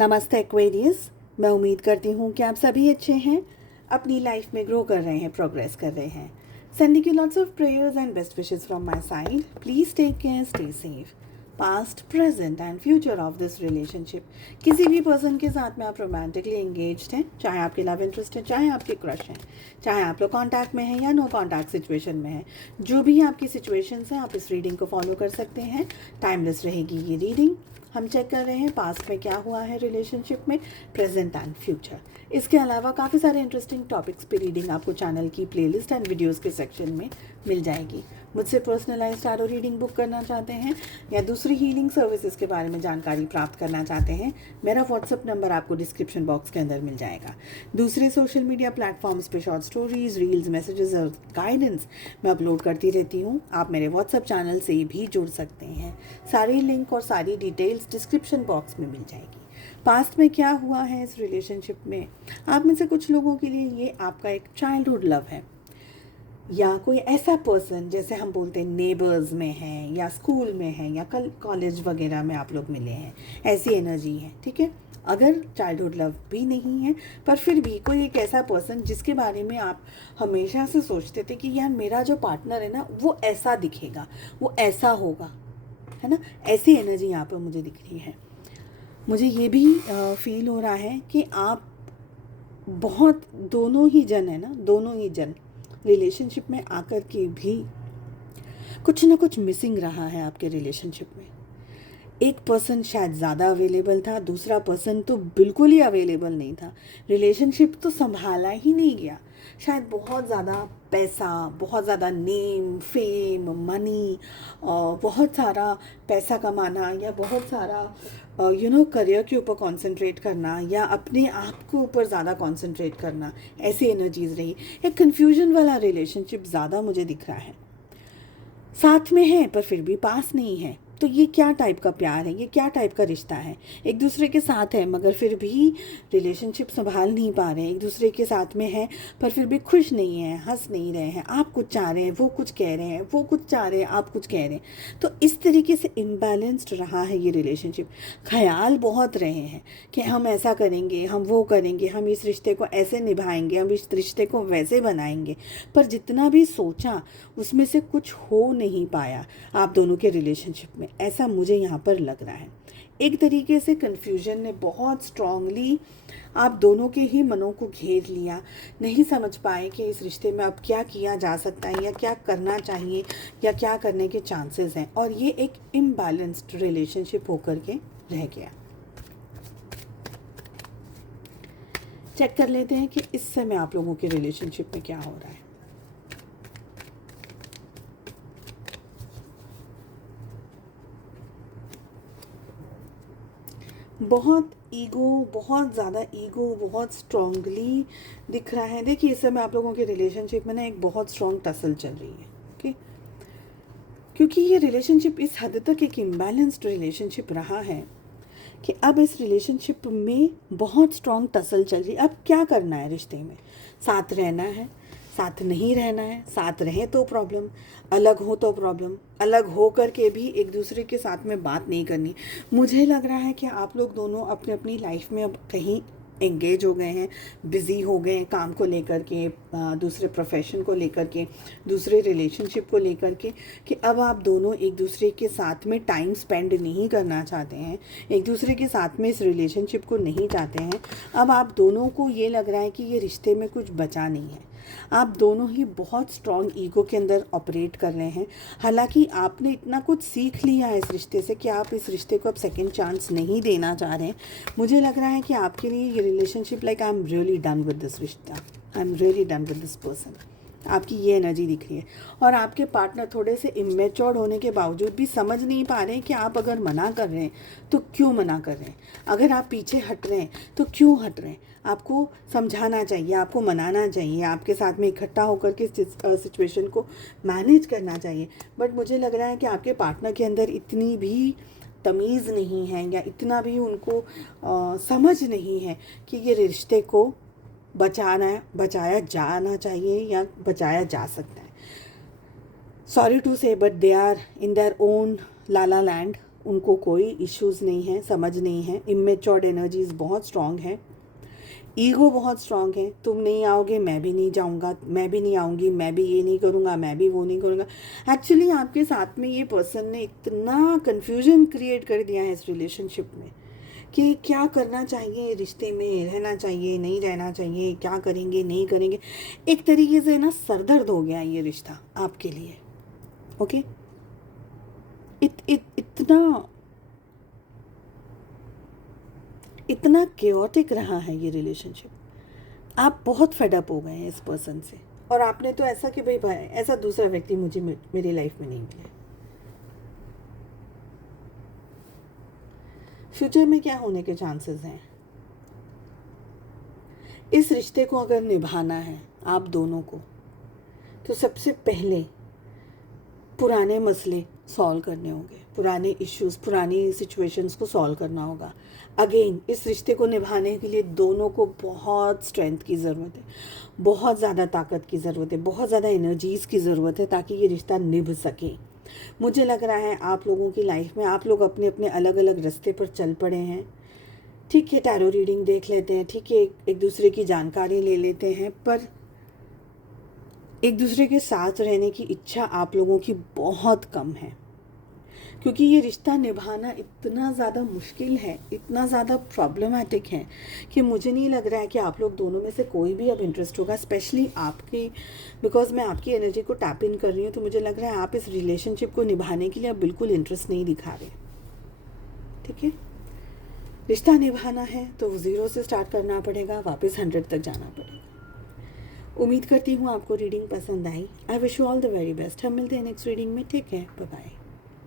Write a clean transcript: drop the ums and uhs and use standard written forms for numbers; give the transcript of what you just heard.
नमस्ते एक्वेरियस। मैं उम्मीद करती हूँ कि आप सभी अच्छे हैं, अपनी लाइफ में ग्रो कर रहे हैं, प्रोग्रेस कर रहे हैं। Sending you lots of prayers and best wishes from my side. Please take care, stay safe. Past, present and future of this relationship. किसी भी पर्सन के साथ में आप रोमांटिकली एंगेज्ड हैं, चाहे आपके लव इंटरेस्ट है, चाहे आपके क्रश हैं, चाहे आप लोग कॉन्टैक्ट में हैं या नो कॉन्टैक्ट सिचुएशन में हैं, जो भी आपकी सिचुएशंस हैं, आप इस रीडिंग को फॉलो कर सकते हैं। टाइमलेस रहेगी ये रीडिंग। हम चेक कर रहे हैं पास्ट में क्या हुआ है रिलेशनशिप में, प्रेजेंट एंड फ्यूचर। इसके अलावा काफ़ी सारे इंटरेस्टिंग टॉपिक्स पे रीडिंग आपको चैनल की प्लेलिस्ट एंड वीडियोस के सेक्शन में मिल जाएगी। मुझसे पर्सनलाइज्ड टैरो रीडिंग बुक करना चाहते हैं या दूसरी हीलिंग सर्विसेज के बारे में जानकारी प्राप्त करना चाहते हैं, मेरा व्हाट्सअप नंबर आपको डिस्क्रिप्शन बॉक्स के अंदर मिल जाएगा। दूसरे सोशल मीडिया प्लेटफॉर्म्स पे शॉर्ट स्टोरीज, रील्स, मैसेजेस और गाइडेंस मैं अपलोड करती रहती हूँ। आप मेरे व्हाट्सअप चैनल से भी जुड़ सकते हैं। सारी लिंक और सारी डिटेल्स डिस्क्रिप्शन बॉक्स में मिल जाएगी। पास्ट में क्या हुआ है इस रिलेशनशिप में, आप में से कुछ लोगों के लिए ये आपका एक चाइल्डहुड लव है, या कोई ऐसा पर्सन जैसे हम बोलते हैं नेबर्स में है या स्कूल में है या कल कॉलेज वगैरह में आप लोग मिले हैं, ऐसी एनर्जी है। ठीक है, अगर चाइल्डहुड लव भी नहीं है पर फिर भी कोई एक ऐसा पर्सन जिसके बारे में आप हमेशा से सोचते थे कि यार मेरा जो पार्टनर है ना वो ऐसा दिखेगा, वो ऐसा होगा, है ना, ऐसी एनर्जी यहाँ पर मुझे दिख रही है। मुझे ये भी फील हो रहा है कि आप बहुत, दोनों ही जन है ना, दोनों ही जन रिलेशनशिप में आकर के भी कुछ ना कुछ मिसिंग रहा है आपके रिलेशनशिप में। एक पर्सन शायद ज़्यादा अवेलेबल था, दूसरा पर्सन तो बिल्कुल ही अवेलेबल नहीं था। रिलेशनशिप तो संभाला ही नहीं गया। शायद बहुत ज़्यादा पैसा, बहुत ज़्यादा नेम, फेम, मनी, बहुत सारा पैसा कमाना या बहुत सारा करियर के ऊपर कंसंट्रेट करना या अपने आप के ऊपर ज़्यादा कंसंट्रेट करना, ऐसी एनर्जीज रही। एक कन्फ्यूजन वाला रिलेशनशिप ज़्यादा मुझे दिख रहा है। साथ में है पर फिर भी पास नहीं है। तो ये क्या टाइप का प्यार है, ये क्या टाइप का रिश्ता है। एक दूसरे के साथ है मगर फिर भी रिलेशनशिप संभाल नहीं पा रहे हैं। एक दूसरे के साथ में है पर फिर भी खुश नहीं है, हंस नहीं रहे हैं। आप कुछ चाह रहे हैं, वो कुछ कह रहे हैं, वो कुछ चाह रहे हैं, आप कुछ कह रहे हैं। तो इस तरीके से इम्बैलेंस्ड रहा है ये रिलेशनशिप। ख्याल बहुत रहे हैं कि हम ऐसा करेंगे, हम वो करेंगे, हम इस रिश्ते को ऐसे निभाएंगे, हम इस रिश्ते को वैसे बनाएंगे, पर जितना भी सोचा उसमें से कुछ हो नहीं पाया आप दोनों के रिलेशनशिप में, ऐसा मुझे यहाँ पर लग रहा है। एक तरीके से कन्फ्यूजन ने बहुत स्ट्रांगली आप दोनों के ही मनों को घेर लिया। नहीं समझ पाए कि इस रिश्ते में अब क्या किया जा सकता है या क्या करना चाहिए या क्या करने के चांसेस हैं, और ये एक इम्बैलेंस्ड रिलेशनशिप होकर के रह गया। चेक कर लेते हैं कि इस समय आप लोगों के रिलेशनशिप में क्या हो रहा है। बहुत ईगो, बहुत ज़्यादा ईगो बहुत स्ट्रांगली दिख रहा है। देखिए इस समय आप लोगों के रिलेशनशिप में ना एक बहुत स्ट्रांग टसल चल रही है। ओके, क्योंकि ये रिलेशनशिप इस हद तक एक इम्बैलेंस्ड रिलेशनशिप रहा है कि अब इस रिलेशनशिप में बहुत स्ट्रांग टसल चल रही है। अब क्या करना है रिश्ते में, साथ रहना है, साथ नहीं रहना है, साथ रहें तो प्रॉब्लम, अलग हो तो प्रॉब्लम, अलग हो करके भी एक दूसरे के साथ में बात नहीं करनी। मुझे लग रहा है कि आप लोग दोनों अपने अपनी लाइफ में अब कहीं एंगेज हो गए हैं, बिज़ी हो गए हैं काम को लेकर के, दूसरे प्रोफेशन को लेकर के, दूसरे रिलेशनशिप को लेकर के, कि अब आप दोनों एक दूसरे के साथ में टाइम स्पेंड नहीं करना चाहते हैं, एक दूसरे के साथ में इस रिलेशनशिप को नहीं चाहते हैं। अब आप दोनों को ये लग रहा है कि ये रिश्ते में कुछ बचा नहीं है। आप दोनों ही बहुत स्ट्रॉन्ग ईगो के अंदर ऑपरेट कर रहे हैं। हालांकि आपने इतना कुछ सीख लिया है इस रिश्ते से कि आप इस रिश्ते को अब सेकंड चांस नहीं देना चाह रहे हैं। मुझे लग रहा है कि आपके लिए ये relationship like I am really done with this रिश्ता, I am really done with this person, आपकी ये एनर्जी दिख रही है। और आपके पार्टनर थोड़े से इमेच्योर होने के बावजूद भी समझ नहीं पा रहे हैं कि आप अगर मना कर रहे हैं तो क्यों मना कर रहे हैं, अगर आप पीछे हट रहे हैं तो क्यों हट रहे हैं। आपको समझाना चाहिए, आपको मनाना चाहिए, आपके साथ में इकट्ठा होकर के सिचुएशन को मैनेज करना चाहिए। बट मुझे लग रहा है कि आपके पार्टनर के अंदर इतनी भी तमीज़ नहीं है या इतना भी उनको समझ नहीं है कि ये रिश्ते को बचाया जाना चाहिए या बचाया जा सकता है। Sorry to say but they are in their own lala land. उनको कोई इश्यूज़ नहीं है, समझ नहीं है। इमेच्योर्ड एनर्जीज बहुत स्ट्रॉन्ग है, ईगो बहुत स्ट्रॉन्ग है। तुम नहीं आओगे मैं भी नहीं जाऊंगा, मैं भी नहीं आऊँगी, मैं भी ये नहीं करूँगा, मैं भी वो नहीं करूँगा। एक्चुअली आपके साथ में ये पर्सन ने इतना कन्फ्यूजन क्रिएट कर दिया है इस रिलेशनशिप में कि क्या करना चाहिए, रिश्ते में रहना चाहिए, नहीं रहना चाहिए, क्या करेंगे, नहीं करेंगे। एक तरीके से ना सरदर्द हो गया ये रिश्ता आपके लिए। ओके, इतना केओटिक रहा है ये रिलेशनशिप। आप बहुत फेडअप हो गए हैं इस पर्सन से, और आपने तो ऐसा कि भाई ऐसा दूसरा व्यक्ति मुझे मेरी लाइफ में नहीं मिला। फ्यूचर में क्या होने के चांसेस हैं? इस रिश्ते को अगर निभाना है आप दोनों को, तो सबसे पहले पुराने मसले सॉल्व करने होंगे, पुराने इश्यूज, पुरानी सिचुएशंस को सॉल्व करना होगा। अगेन, इस रिश्ते को निभाने के लिए दोनों को बहुत स्ट्रेंथ की ज़रूरत है, बहुत ज़्यादा ताकत की ज़रूरत है, बहुत ज़्यादा एनर्जीज़ की ज़रूरत है, ताकि ये रिश्ता निभ सके। मुझे लग रहा है आप लोगों की लाइफ में आप लोग अपने अपने अलग अलग रास्ते पर चल पड़े हैं। ठीक है, टैरो रीडिंग देख लेते हैं, ठीक है, एक दूसरे की जानकारी ले लेते हैं, पर एक दूसरे के साथ रहने की इच्छा आप लोगों की बहुत कम है, क्योंकि ये रिश्ता निभाना इतना ज़्यादा मुश्किल है, इतना ज़्यादा प्रॉब्लमेटिक है कि मुझे नहीं लग रहा है कि आप लोग दोनों में से कोई भी अब इंटरेस्ट होगा, स्पेशली आपकी, बिकॉज मैं आपकी एनर्जी को टैप इन कर रही हूँ, तो मुझे लग रहा है आप इस रिलेशनशिप को निभाने के लिए अब बिल्कुल इंटरेस्ट नहीं दिखा रहे। ठीक है, रिश्ता निभाना है तो 0 से स्टार्ट करना पड़ेगा, वापस 100 तक जाना पड़ेगा। उम्मीद करती हूँ आपको रीडिंग पसंद आई। I wish you all the very best. हम मिलते हैं नेक्स्ट रीडिंग में। ठीक है, बाय बाय।